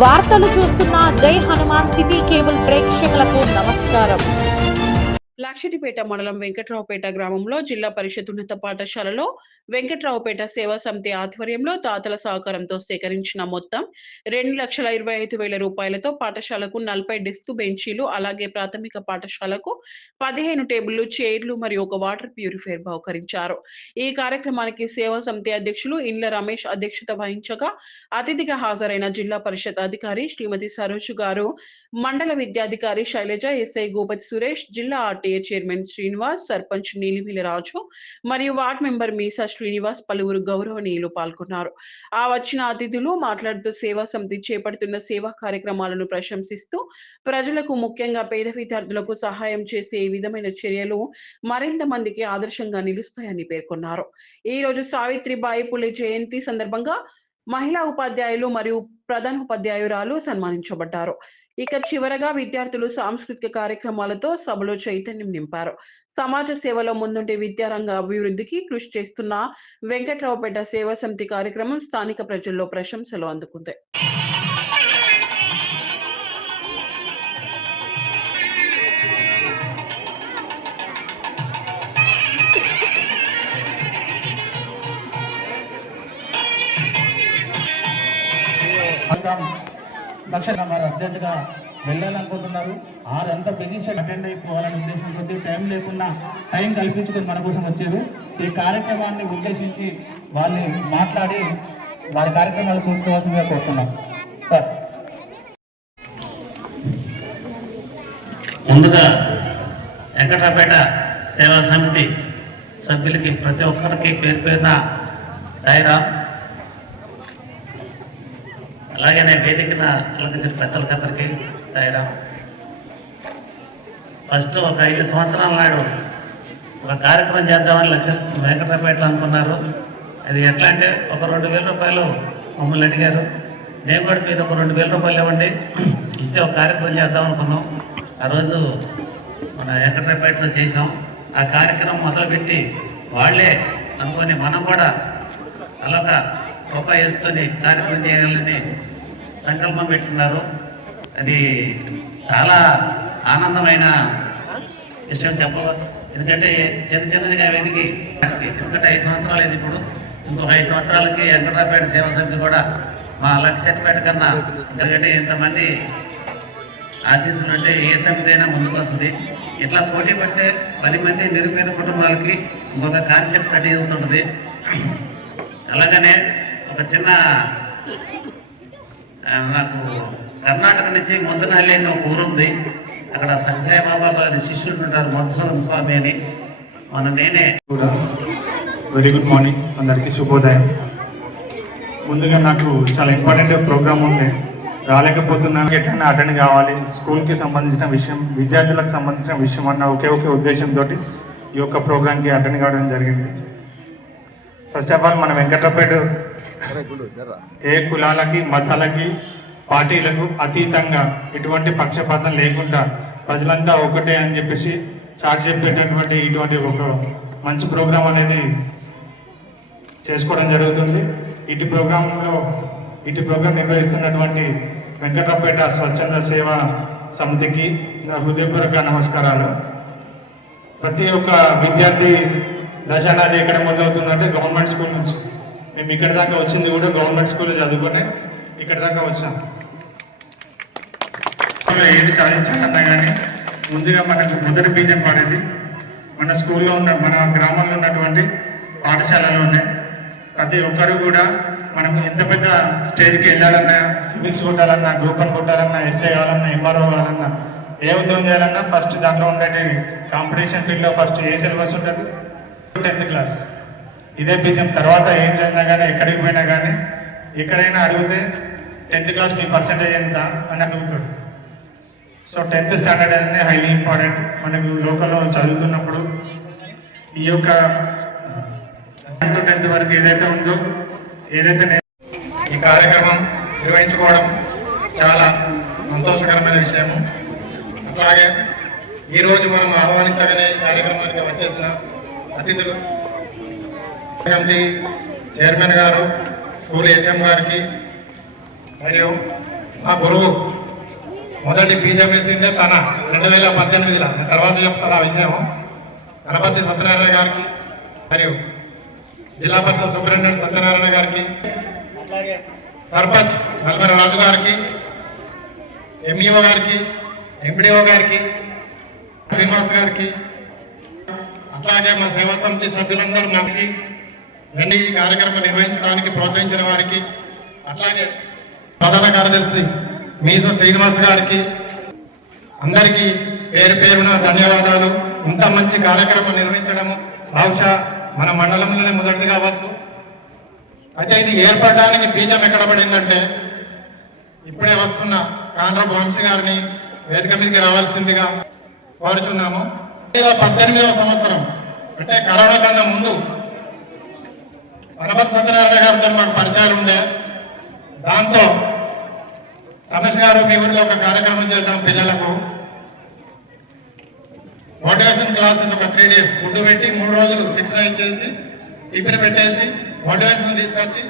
వార్తలు చూస్తున్న జై హనుమాన్ సిటీ కేబుల్ ప్రేక్షకులకు నమస్కారం. లక్షటిపేట మండలం వెంకట్రావుపేట గ్రామంలో జిల్లా పరిషత్ ఉన్నత పాఠశాలలో వెంకట్రావుపేట సేవా సమితి ఆధ్వర్యంలో తాతల సహకారంతో సేకరించిన మొత్తం రెండు లక్షల ఇరవై ఐదు వేల రూపాయలతో పాఠశాలకు నలభై డెస్క్ బెంచీలు అలాగే ప్రాథమిక పాఠశాలకు పదిహేను టేబుళ్ళు చైర్లు మరియు ఒక వాటర్ ప్యూరిఫైర్ బహుకరించారు. ఈ కార్యక్రమానికి సేవా సమితి అధ్యక్షులు ఇండ్ల రమేష్ అధ్యక్షత వహించగా అతిథిగా హాజరైన జిల్లా పరిషత్ అధికారి శ్రీమతి సరోజు గారు మండల విద్యాధికారి శైలజ ఎస్ఐ గోపతి సురేష్ జిల్లా ఆర్టీఏ చైర్మన్ శ్రీనివాస్ సర్పంచ్ నీలిమిల రాజు మరియు వార్డ్ మెంబర్ మీసా శ్రీనివాస్ పలువురు గౌరవనీయులు పాల్గొన్నారు. ఆ వచ్చిన అతిథులు మాట్లాడుతూ సేవా సమితి చేపడుతున్న సేవా కార్యక్రమాలను ప్రశంసిస్తూ ప్రజలకు ముఖ్యంగా పేద విద్యార్థులకు సహాయం చేసే ఈ విధమైన చర్యలు మరింత మందికి ఆదర్శంగా నిలుస్తాయని పేర్కొన్నారు. ఈ రోజు సావిత్రిబాయి పులే జయంతి సందర్భంగా మహిళా ఉపాధ్యాయులు మరియు ప్రధాన ఉపాధ్యాయురాలు సన్మానించబడ్డారు. ఇక చివరగా విద్యార్థులు సాంస్కృతిక కార్యక్రమాలతో సభలో చైతన్యం నింపారు. సమాజ సేవలో ముందుంటే విద్యారంగ అభివృద్ధికి కృషి చేస్తున్న వెంకట్రావుపేట సేవా సమితి కార్యక్రమం స్థానిక ప్రజల్లో ప్రశంసలు అందుకుంది. అందరం లక్షణ మరి అర్జెంటుగా వెళ్ళాలనుకుంటున్నారు. ఆరంతా బిజినెస్ అటెండ్ అయిపోవాలనే ఉద్దేశంతో టైం లేకుండా టైం కల్పించుకొని మన కోసం వచ్చారు. ఈ కార్యక్రమాన్ని ఉద్దేశించి వాళ్ళని మాట్లాడి వారి కార్యక్రమాలు చూసుకోవాల్సిందిగా కోరుతున్నాం. సార్. ముందుగా వెంకటరాపేట సేవా సమితి సభ్యులకి ప్రతి ఒక్కరికి పేరు పేరున సాయిరామ్. అలాగనే వేదికన అలంకరించిన ప్రజలకందరికీ సాయిరాం ఫస్ట్ ఒక ఐదు సంవత్సరాల నాడు ఒక కార్యక్రమం చేద్దామని లక్ష వెంకటరాపేటలో అనుకున్నారు. అది ఎట్లా అంటే ఒక రెండు వేల రూపాయలు మమ్మల్ని అడిగారు. నేను కూడా మీరు ఒక రెండు వేల రూపాయలు ఇవ్వండి. ఇస్తే ఒక కార్యక్రమం చేద్దాం అనుకున్నాం. ఆ రోజు మన వెంకటరాపేటలో చేసాం ఆ కార్యక్రమం మొదలుపెట్టి వాళ్ళే అనుకొని మనం కూడా అలా రూపాయి వేసుకొని కార్యక్రమం చేయాలని సంకల్పం పెట్టుకున్నారు. అది చాలా ఆనందమైన విషయం చెప్పవచ్చు ఎందుకంటే చిన్న చిన్నదిగా వెతికి ఎందుకంటే ఐదు సంవత్సరాలు అయింది ఇప్పుడు. ఇంకొక ఐదు సంవత్సరాలకి వెంకటరాపేట సేవా సమితి కూడా మా లక్ష్యపేట కన్నా ఎందుకంటే ఇంతమంది ఆశీస్సులు అంటే ఏ సమితి అయినా ముందుకు వస్తుంది. ఇట్లా పోటీ పడితే పది మంది నిరుపేద కుటుంబాలకి ఇంకొక కాన్సెప్ట్ కట్టి అవుతుంటుంది అలాగనే ఒక చిన్న నాకు కర్ణాటక నుంచి ముద్దనహల్లి అని ఒక ఊరు ఉంది. అక్కడ సత్యసాయి బాబా గారి శిష్యులు ఉంటారు మధుసూదన స్వామి అని. మన నేనే. కూడా వెరీ గుడ్ మార్నింగ్ అందరికీ శుభోదయం. ముందుగా నాకు చాలా ఇంపార్టెంట్ ప్రోగ్రామ్ ఉంది. రాలేకపోతున్నాను ఎట్లయినా అటెండ్ కావాలి. స్కూల్కి సంబంధించిన విషయం విద్యార్థులకు సంబంధించిన విషయం అన్న ఒకే ఒకే ఉద్దేశంతో ఈ యొక్క ప్రోగ్రామ్కి అటెండ్ కావడం జరిగింది. ఫస్ట్ ఆఫ్ ఆల్ మన వెంకటపేట ఏ కులాలకి మతాలకి పార్టీలకు అతీతంగా ఎటువంటి పక్షపాతం లేకుండా ప్రజలంతా ఒకటే అని చెప్పేసి చార్జ్ చెప్పేటటువంటి ఇటువంటి ఒక మంచి ప్రోగ్రాం అనేది చేసుకోవడం జరుగుతుంది. ఇటు ప్రోగ్రాంలో ఇటు ప్రోగ్రాం నిర్వహిస్తున్నటువంటి వెంకటరావుపేట స్వచ్ఛంద సేవా సమితికి నా హృదయపూర్వక నమస్కారాలు. ప్రతి ఒక్క విద్యార్థి దశ అనేది ఎక్కడ మొదలవుతుందంటే గవర్నమెంట్ స్కూల్ నుంచి. మేము ఇక్కడ దాకా వచ్చింది కూడా గవర్నమెంట్ స్కూల్లో చదువుకునే ఇక్కడ దాకా వచ్చాం. స్కూల్లో ఏది సాధించాలన్నా కానీ ముందుగా మనకు మొదటి బీజం పడేది. మన స్కూల్లో ఉన్న మన గ్రామంలో ఉన్నటువంటి పాఠశాలలో ఉన్నాయి ప్రతి ఒక్కరు కూడా మనం ఎంత పెద్ద స్టేజ్కి వెళ్ళాలన్నా సివిల్స్ కొట్టాలన్నా గ్రూప్ వన్ కొట్టాలన్నా ఎస్ఏ కావాలన్నా ఎంఆర్ఓ కావాలన్నా ఏ ఉద్యోగం చేయాలన్నా ఫస్ట్ దాంట్లో ఉండేది కాంపిటీషన్ ఫీల్డ్లో ఫస్ట్ ఏ సిలబస్ ఉంటుంది? Tenth class. ఇదే బీజం తర్వాత ఏం చేసినా కానీ ఎక్కడికి పోయినా కానీ ఎక్కడైనా అడిగితే టెన్త్ క్లాస్ మీ పర్సంటేజ్ ఎంత అని అడుగుతాడు. సో టెన్త్ స్టాండర్డ్ అనేది హైలీ ఇంపార్టెంట్ మనకు లోకల్లో చదువుతున్నప్పుడు ఈ యొక్క టు టెన్త్ వరకు ఏదైతే ఉందో ఏదైతే ఈ కార్యక్రమం నిర్వహించుకోవడం చాలా సంతోషకరమైన విషయము. అలాగే ఈరోజు మనం ఆహ్వానించగానే కార్యక్రమానికి వచ్చేసిన అతిథులు కమిటీ చైర్మన్ గారు స్కూల్ హెచ్ఎం గారికి మరియు మా గురువు. మొదటి బీజం వేసిందే తన. రెండు వేల పద్దెనిమిదిలో. తర్వాత చెప్తారు ఆ విషయం. గణపతి సత్యనారాయణ గారికి మరియు జిల్లా పరిషత్ సూపరింటెండెంట్ సత్యనారాయణ గారికి సర్పంచ్ నల్మర రాజు గారికి ఎంఈఓ గారికి ఎంపీడీఓ గారికి శ్రీనివాస్ గారికి అట్లాగే మా సేవా సమితి సభ్యులందరూ నడిచి రండి ఈ కార్యక్రమం నిర్వహించడానికి ప్రోత్సహించిన వారికి అట్లాగే ప్రధాన కార్యదర్శి మీస శ్రీనివాస్ గారికి అందరికీ పేరు పేరున ధన్యవాదాలు. ఇంత మంచి కార్యక్రమం నిర్వహించడము బహుశా మన మండలంలోనే మొదటిది కావచ్చు. అయితే ఇది ఏర్పడడానికి బీజం ఎక్కడ పడిందంటే ఇప్పుడే వస్తున్న కాండ్రపు వంశీ గారిని వేదిక మీదకి రావాల్సిందిగా కోరుచున్నాము. పద్దెనిమిదవ సంవత్సరం అంటే కరోనా కన్నా ముందు పరమత్ సత్యనారాయణ గారితో మాకు పరిచయాలు ఉండే. దాంతో రమేష్ గారు మీ ఊరిలో ఒక కార్యక్రమం చేద్దాం పిల్లలకు. మోటివేషన్ క్లాసెస్ ఒక త్రీ డేస్. ఫుడ్ పెట్టి మూడు రోజులు శిక్షణ ఇచ్చేసి టిఫిన్ పెట్టేసి మోటివేషన్ తీసుకొచ్చి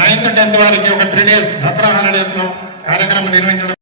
నైన్త్ టెన్త్ వారికి ఒక త్రీ డేస్ దసరా హాలిడేస్లో కార్యక్రమం నిర్వహించడం.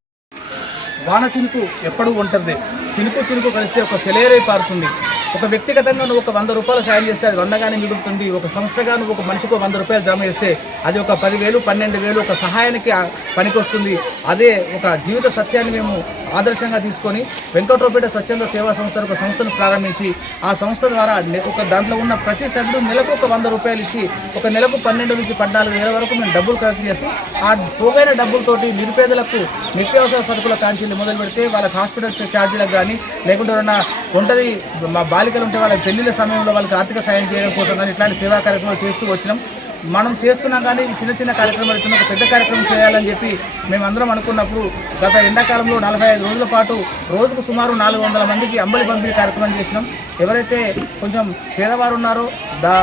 వాన చినుకు ఎప్పుడు ఉంటుంది. చినుకు చినుకు కలిస్తే ఒక సెలేరై పారుతుంది. ఒక వ్యక్తిగతంగా నువ్వు ఒక వంద రూపాయలు సాయం చేస్తే అది వందగానే మిగులుతుంది. ఒక సంస్థగా నువ్వు ఒక మనిషికి వంద రూపాయలు జమ చేస్తే అది ఒక పదివేలు పన్నెండు వేలు ఒక సహాయానికి పనికొస్తుంది. అదే ఒక జీవిత సత్యాన్ని మేము ఆదర్శంగా తీసుకొని వెంకట్రావుపేట స్వచ్ఛంద సేవా సంస్థ ఒక సంస్థను ప్రారంభించి ఆ సంస్థ ద్వారా ఒక దాంట్లో ఉన్న ప్రతి సభ్యుడు నెలకు ఒక వంద రూపాయలు ఇచ్చి ఒక నెలకు పన్నెండు నుంచి పద్నాలుగు వేల వరకు మేము డబ్బులు కలెక్ట్ చేసి ఆ పోగైన డబ్బులతోటి నిరుపేదలకు నిత్యావసర సరుకుల కాంచీలు మొదలు పెడితే వాళ్ళకి హాస్పిటల్ ఛార్జీలకు కానీ లేకుంటే ఎవరైనా ఒంటరి మా బాలికలు ఉంటే వాళ్ళకి పెళ్ళిళ్ళ సమయంలో వాళ్ళకి ఆర్థిక సాయం చేయడం కోసం కానీ ఇట్లాంటి సేవా కార్యక్రమాలు చేస్తూ వచ్చినాం. మనం చేస్తున్నాం కానీ చిన్న చిన్న కార్యక్రమాలు ఇస్తున్న ఒక పెద్ద కార్యక్రమం చేయాలని చెప్పి మేమందరం అనుకున్నప్పుడు గత ఎండాకాలంలో నలభై ఐదు రోజుల పాటు రోజుకు సుమారు నాలుగు వందల మందికి అంబలి పంపిణీ కార్యక్రమం చేసినాం. ఎవరైతే కొంచెం పేదవారు ఉన్నారో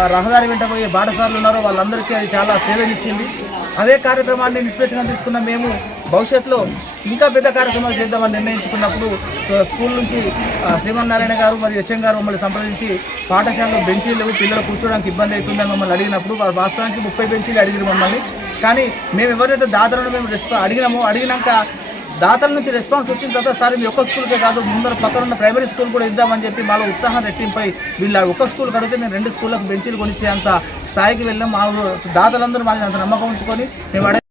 రహదారి వెంట పోయే బాటసార్లు ఉన్నారో వాళ్ళందరికీ అది చాలా సేవనిచ్చింది అదే కార్యక్రమాన్ని నిష్పేషంగా తీసుకున్న మేము భవిష్యత్తులో ఇంకా పెద్ద కార్యక్రమాలు చేద్దామని నిర్ణయించుకున్నప్పుడు స్కూల్ నుంచి శ్రీమన్నారాయణ గారు మరియు హెచ్ఎం గారు మమ్మల్ని సంప్రదించి పాఠశాలలో బెంచీలు లేవు పిల్లలు కూర్చోడానికి ఇబ్బంది అవుతుందని మమ్మల్ని అడిగినప్పుడు వారు వాస్తవానికి ముప్పై బెంచీలు అడిగారు మమ్మల్ని. కానీ మేము ఎవరైతే దాతలను మేము రెస్పా అడిగినామో అడిగినాక దాతల నుంచి రెస్పాన్స్ వచ్చిన తర్వాత సార్ మీ ఒక్క స్కూల్కే కాదు ముందర పక్కన ఉన్న ప్రైమరీ స్కూల్ కూడా ఇద్దామని చెప్పి మాలో ఉత్సాహం రెట్టింపై వీళ్ళ ఒక్క స్కూల్ కడితే మేము రెండు స్కూళ్ళకు బెంచీలు కొనిచ్చే అంత స్థాయికి వెళ్ళాం మా దాతలందరూ మాకు అంత నమ్మకం ఉంచుకొని మేము